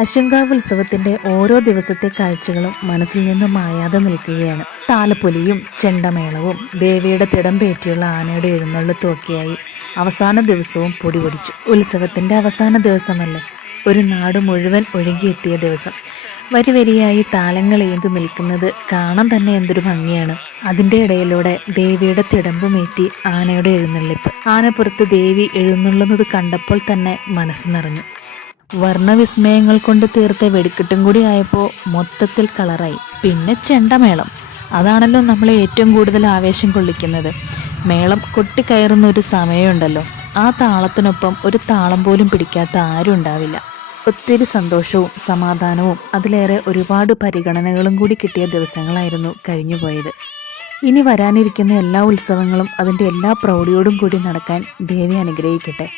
അശ്വങ്കാവ് ഉത്സവത്തിന്റെ ഓരോ ദിവസത്തെ കാഴ്ചകളും മനസ്സിൽ നിന്ന് മായാതെ നിൽക്കുകയാണ്. താലപ്പൊലിയും ചെണ്ടമേളവും ദേവിയുടെ തിടമ്പേറ്റിയുള്ള ആനയുടെ എഴുന്നള്ളത്തും ഒക്കെയായി അവസാന ദിവസവും പൊടിപൊടിച്ചു. ഉത്സവത്തിന്റെ അവസാന ദിവസമല്ലേ, ഒരു നാട് മുഴുവൻ ഒഴുകിയെത്തിയ ദിവസം. വരിവരിയായി താലങ്ങൾ ഏന്തി നിൽക്കുന്നത് കാണാൻ തന്നെ എന്തൊരു ഭംഗിയാണ്. അതിന്റെ ഇടയിലൂടെ ദേവിയുടെ തിടമ്പുമേറ്റി ആനയുടെ എഴുന്നള്ളിപ്പ്. ആനപ്പുറത്ത് ദേവി എഴുന്നള്ളുന്നത് കണ്ടപ്പോൾ തന്നെ മനസ്സ് നിറഞ്ഞു. വർണ്ണവിസ്മയങ്ങൾ കൊണ്ട് തീർത്ത വെടിക്കെട്ടും കൂടി ആയപ്പോൾ മൊത്തത്തിൽ കളറായി. പിന്നെ ചെണ്ടമേളം, അതാണല്ലോ നമ്മളെ ഏറ്റവും കൂടുതൽ ആവേശം കൊള്ളിക്കുന്നത്. മേളം കൊട്ടിക്കയറുന്ന ഒരു സമയമുണ്ടല്ലോ, ആ താളത്തിനൊപ്പം ഒരു താളം പോലും പിടിക്കാത്ത ആരും ഉണ്ടാവില്ല. ഒത്തിരി സന്തോഷവും സമാധാനവും അതിലേറെ ഒരുപാട് പരിഗണനകളും കൂടി കിട്ടിയ ദിവസങ്ങളായിരുന്നു കഴിഞ്ഞുപോയത്. ഇനി വരാനിരിക്കുന്ന എല്ലാ ഉത്സവങ്ങളും അതിൻ്റെ എല്ലാ പ്രൗഢിയോടും കൂടി നടക്കാൻ ദേവി അനുഗ്രഹിക്കട്ടെ.